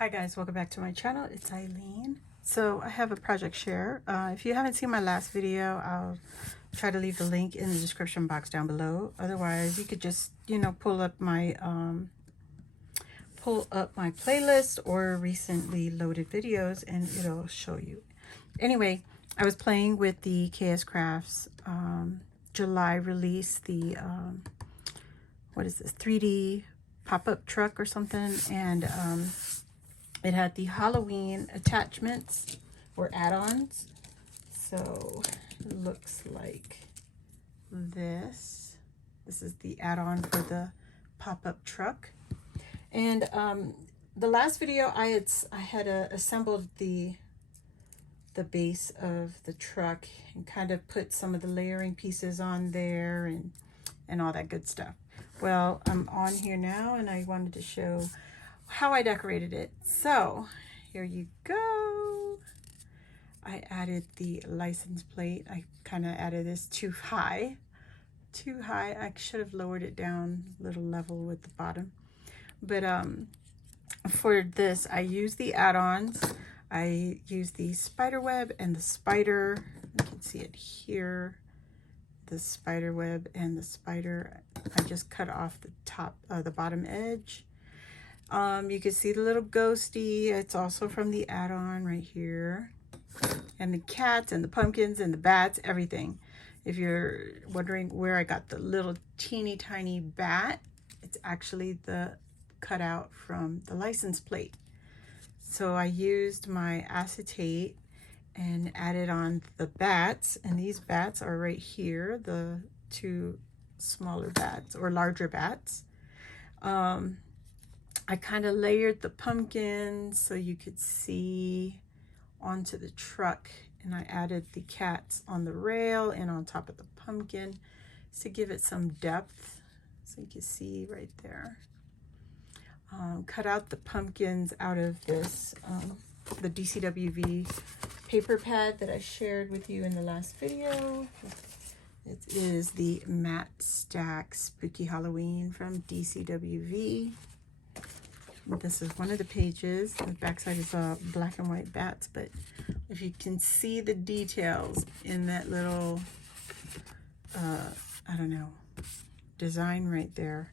Hi guys, welcome back to my channel. It's Eileen. So I have a project share. If you haven't seen my last video, I'll try to leave the link in the description box down below. Otherwise, you could just, pull up my playlist or recently loaded videos and it'll show you. Anyway, I was playing with the Kscraft's July release, the what is this, 3D pop-up truck or something, and it had the Halloween attachments or add-ons. So it looks like this. This is the add-on for the pop-up truck. And the last video I had assembled the base of the truck and kind of put some of the layering pieces on there and all that good stuff. Well, I'm on here now and I wanted to show how I decorated it. So here you go. I added the license plate. I kind of added this too high. I should have lowered it down a little level with the bottom. But for this, I used the add-ons. I used the spider web and the spider. You can see it here. The spider web and the spider. I just cut off the top, the bottom edge. You can see the little ghosty. It's also from the add-on right here. And the cats and the pumpkins and the bats, everything. If you're wondering where I got the little teeny tiny bat, it's actually the cutout from the license plate. So I used my acetate and added on the bats, and these bats are right here, the two smaller bats or larger bats. I kind of layered the pumpkins so you could see onto the truck, and I added the cats on the rail and on top of the pumpkin to give it some depth, so you can see right there. Cut out the pumpkins out of this the DCWV paper pad that I shared with you in the last video. It is the Matte Stack Spooky Halloween from DCWV. This is one of the pages. The backside is black and white bats, but if you can see the details in that little, I don't know, design right there.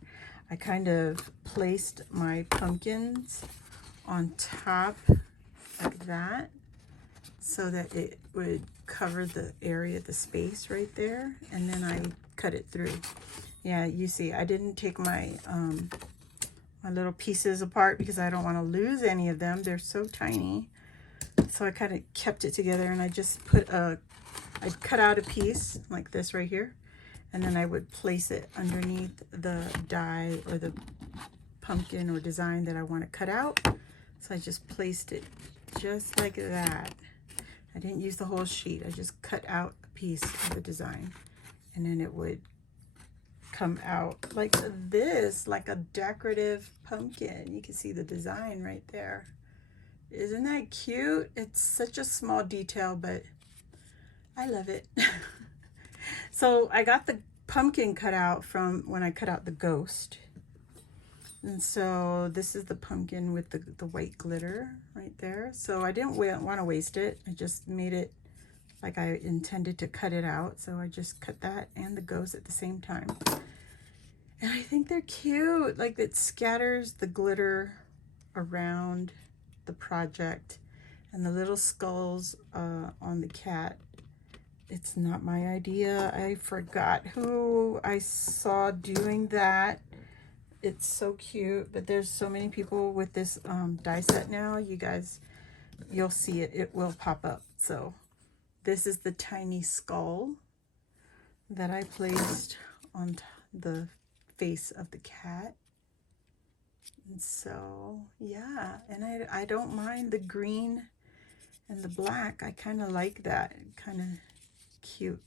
I kind of placed my pumpkins on top like that so that it would cover the area, the space right there, and then I cut it through. Yeah, you see, I didn't take my my little pieces apart because I don't want to lose any of them. They're so tiny. So I kind of kept it together, and I just put I'd cut out a piece like this right here, and then I would place it underneath the die or the pumpkin or design that I want to cut out. So I just placed it just like that. I didn't use the whole sheet. I just cut out a piece of the design, and then it would come out like this, like a decorative pumpkin. You can see the design right there. Isn't that cute? It's such a small detail, but I love it. So I got the pumpkin cut out from when I cut out the ghost. And so this is the pumpkin with the white glitter right there. So I didn't want to waste it. I just made it like I intended to cut it out. So I just cut that and the ghost at the same time. And I think they're cute. Like, it scatters the glitter around the project, and the little skulls on the cat. It's not my idea. I forgot who I saw doing that. It's so cute, but there's so many people with this die set now. You guys, you'll see it. It will pop up. So this is the tiny skull that I placed on the face of the cat. And so yeah, and I don't mind the green and the black. I kind of like that, kind of cute.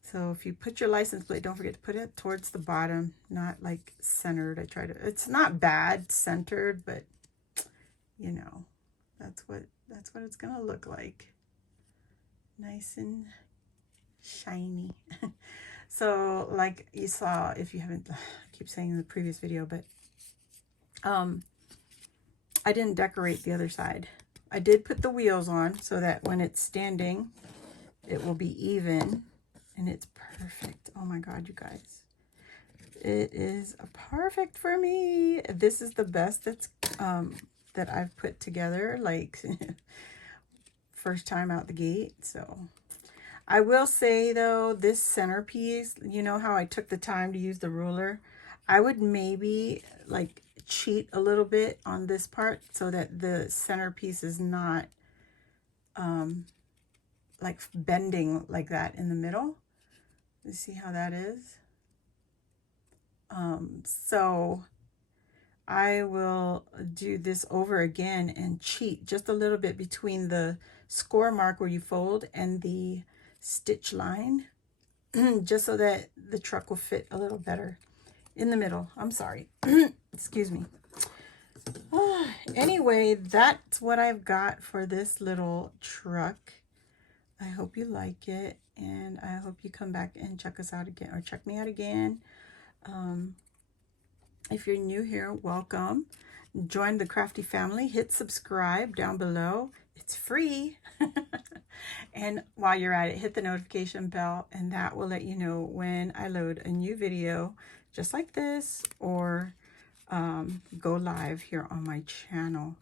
So if you put your license plate, don't forget to put it towards the bottom, not like centered. I try to, it's not bad centered, but you know, that's what it's gonna look like. Nice and shiny. So like you saw, if you haven't, I keep saying in the previous video, but I didn't decorate the other side. I did put the wheels on so that when it's standing, it will be even, and it's perfect. Oh my God, you guys. It is perfect for me. This is the best that I've put together, like first time out the gate. So I will say though, this centerpiece, you know how I took the time to use the ruler? I would maybe like cheat a little bit on this part so that the centerpiece is not like bending like that in the middle. You see how that is? So I will do this over again and cheat just a little bit between the score mark where you fold and the stitch line, just so that the truck will fit a little better in the middle. I'm sorry. Excuse me. Anyway, that's what I've got for this little truck. I hope you like it, and I hope you come back and check us out again, or check me out again. If you're new here, welcome. Join the crafty family. Hit subscribe down below. It's free. And while you're at it, hit the notification bell, and that will let you know when I load a new video just like this, or go live here on my channel.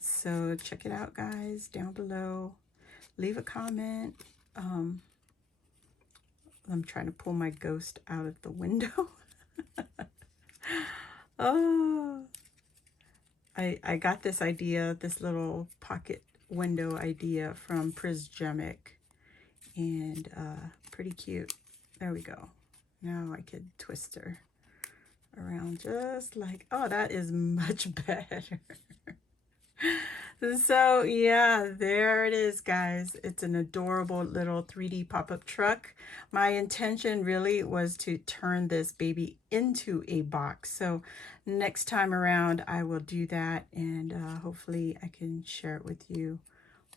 So check it out, guys, down below. Leave a comment. I'm trying to pull my ghost out of the window. Oh, I got this idea, this little pocket window idea from Prisgemic, and pretty cute. There we go. Now I could twist her around just like, oh, that is much better. So yeah, there it is, guys. It's an adorable little 3D pop-up truck. My intention really was to turn this baby into a box. So next time around, I will do that, and hopefully I can share it with you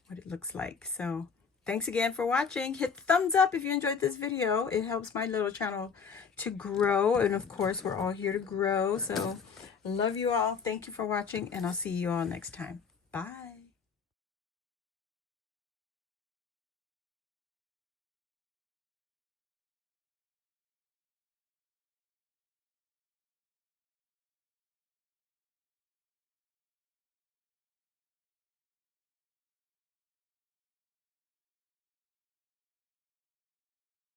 what it looks like. So thanks again for watching. Hit the thumbs up if you enjoyed this video. It helps my little channel to grow, and of course, we're all here to grow. So love you all. Thank you for watching, and I'll see you all next time. Bye.